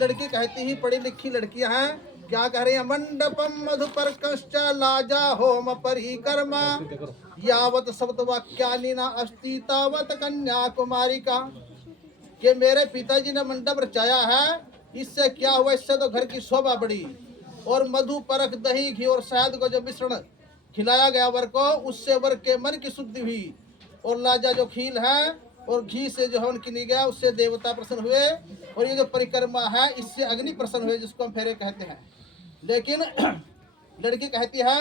लड़की कहती ही पढ़ी लिखी लड़कियां हैं, क्या कह रही है? मंडपम मधुपर कश्च लाजा होम परिकर्मा यावत शब्द वाक्यानि न अस्ति तावत कन्याकुमारी का। कि मेरे पिताजी ने मंडप रचाया है, इससे क्या हुआ? इससे तो घर की शोभा बढ़ी। और मधु परख दही घी और शहद को जो मिश्रण खिलाया गया वर को, उससे वर के मन की शुद्धि हुई। और लाजा जो खील है और घी से जो हवन की गया, उससे देवता प्रसन्न हुए। और ये जो परिक्रमा है, इससे अग्नि प्रसन्न हुए, जिसको हम फेरे कहते हैं। लेकिन लड़की कहती है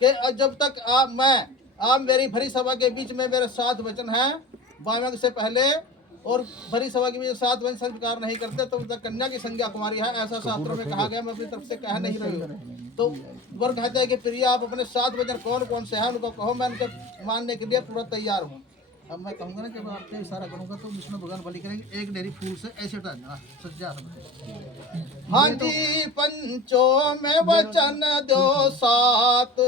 कि जब तक आप मेरी भरी सभा के बीच में मेरे 7 वचन हैं वामक से पहले, और भरी सभा के बीच 7 वचन स्वीकार नहीं करते तो तक कन्या की संज्ञा कुमारी है, ऐसा शास्त्रों में कहा गया। मैं अपनी तरफ से कह नहीं रही हूँ। तो वर कहता है कि प्रिया, आप अपने 7 वचन कौन कौन से हैं उनको कहो, मैं उनको मानने के लिए पूरा तैयार हूँ। अब मैं कहूँगा ना कि मैं आपसे इशारा करूँगा तो विष्णु भगवान बलि करेंगे, एक डेरी फूल से ऐसे टालना सज्जा। हाँ जी, पंचों में वचन दो 7,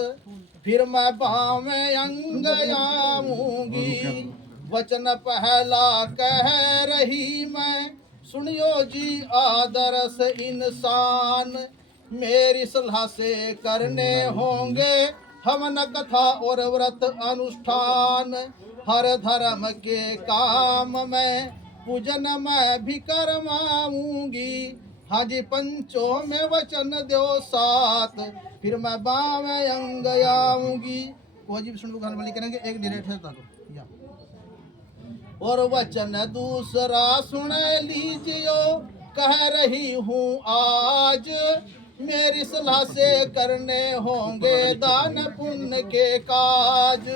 फिर मैं बावें अंग आऊंगी। वचन पहला कह रही मैं, सुनियो जी आदर्श इंसान। मेरी सलाह से करने होंगे हवन कथा और व्रत अनुष्ठान। हर धर्म के काम में पूजन मैं भी करवाऊंगी। हाँ जी, पंचों में वचन दो 7, फिर मैं बावें अंग आऊंगी। वो जी विष्णु भगवान बलि करेंगे, एक डिरेट है तो या। और वचन दूसरा सुन लीजियो, कह रही हूँ आज। मेरी सलाह से करने होंगे दान पुण्य के काज।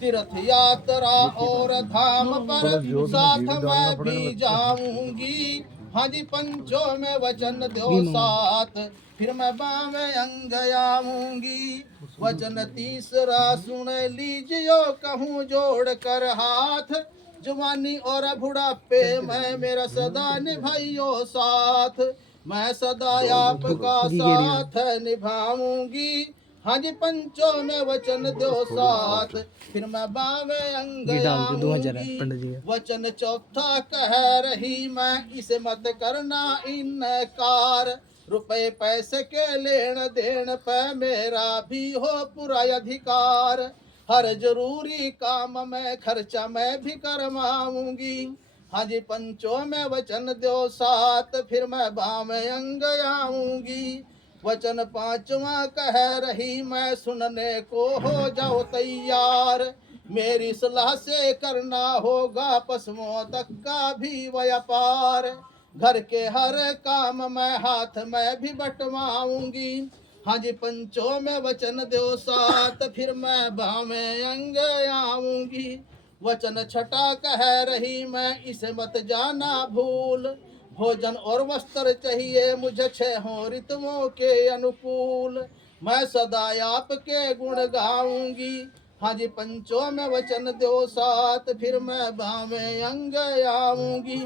तीर्थ यात्रा और धाम पर साथ मैं भी जाऊंगी। हाँ जी, पंचों में वचन दो 7, फिर मैं बावें अंग आऊंगी। वचन तीसरा सुन लीजियो, कहूँ जोड़ कर हाथ। जवानी और बुढ़ापे में मेरा सदा निभाइयो साथ। मैं सदा आपका साथ निभाऊंगी। हाँ जी, पंचों में वचन दो 7, फिर मैं बावें अंग आऊंगी। वचन चौथा कह रही मैं, इसे मत करना इनकार। रुपए पैसे के लेन देन पे मेरा भी हो पूरा अधिकार। हर जरूरी काम में खर्चा मैं भी करवाऊंगी। हाँ जी, पंचों में वचन दो 7, फिर मैं बावें अंग आऊंगी। वचन पांचवा कह रही मैं, सुनने को हो जाओ तैयार। मेरी सलाह से करना होगा पशुओं तक का भी व्यापार। घर के हर काम में हाथ में भी बंटवाऊंगी। हाँ जी, पंचों में वचन दो 7, फिर मैं बावें अंग आऊंगी। वचन छठा कह रही मैं, इसे मत जाना भूल। भोजन और वस्त्र चाहिए मुझे 6 ऋतुओं के अनुकूल। मैं सदा आपके गुण गाऊंगी। हाँ जी, पंचों में वचन दो 7, फिर मैं बावें अंग आऊंगी।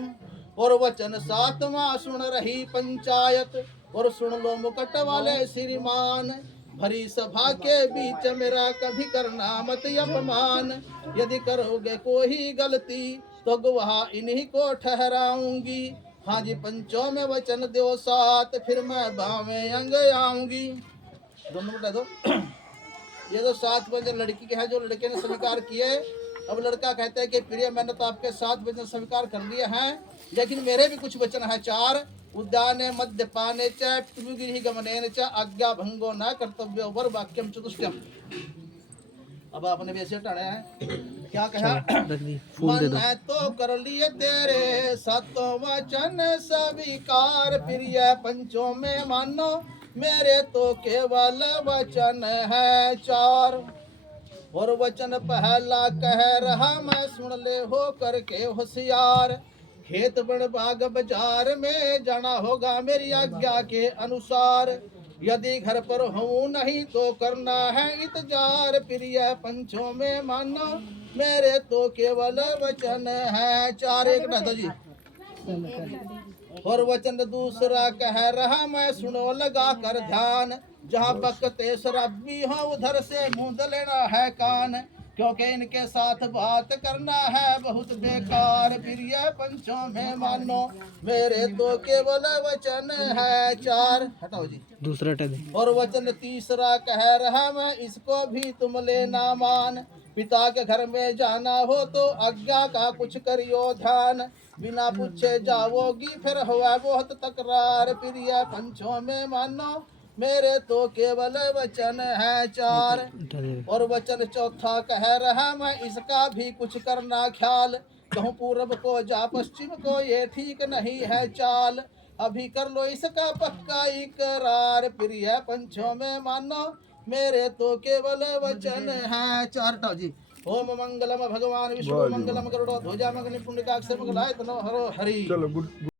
और वचन 7वां सुन रही पंचायत, और सुन लो मुकट वाले श्रीमान। भरी सभा के बीच मेरा कभी करना मत अपमान। यदि करोगे कोई गलती तो गवाह इन्हीं को ठहराऊंगी। हाँ जी, पंचों में वचन दो 7, फिर मैं बावें अंग आऊंगी। दोनों बता दो। ये तो 7 वचन लड़की के हैं जो लड़के ने स्वीकार किए। अब लड़का कहता है कि प्रिय, मैंने तो आपके 7 वचन स्वीकार कर लिए हैं, लेकिन मेरे भी कुछ वचन है 4। उद्याने मद्यपाने च पितृगृह गमनेन च आज्ञा भंगो न कर्तव्यो वर वाक्यम चतुष्टयम। अब आपने भी ऐसे टाड़ा है, क्या कहा? मन तो कर लिए तेरे 7 वचन स्वीकार। प्रिय, पंचों में मानो मेरे तो केवल वचन है 4। और वचन पहला कह रहा मैं, सुन ले हो करके होशियार। खेत बड़ बाग बाजार में जाना होगा मेरी आज्ञा के अनुसार। यदि घर पर हूँ नहीं तो करना है इंतजार। प्रिय, पंचों में मानो मेरे तो केवल वचन है 4। एक दादा जी। और वचन दूसरा कह रहा मैं, सुनो लगा कर ध्यान। जहाँ बकते शराबी हो उधर से मुंह लेना है कान। क्योंकि इनके साथ बात करना है बहुत बेकार। प्रिय पंचों में मानो मेरे तो केवल वचन है 4। हटाओ जी। दूसरा हटा दे। और वचन तीसरा कह रहा मैं इसको भी तुम लेना मान। पिता के घर में जाना हो तो आज्ञा का कुछ करियो ध्यान। बिना पूछे जाओगी फिर हुआ बहुत तकरार। प्रिय पंचों में मानो मेरे तो केवल वचन है 4। हटा दे। और वचन चौथा कह रहा मैं इसका भी कुछ करना ख्याल। कहूँ पूर्व को जा पश्चिम को ये ठीक नहीं है चाल। अभी कर लो इसका पक्का इकरार। प्रिय पंचों में मानो मेरे तो केवल वचन है 4। टाओ जी। ओम मंगलम भगवान विष्णु मंगलम गरुड़ो ध्वजा मग्नि पुंडकाक्ष मंगलाय तनो हरो हरि।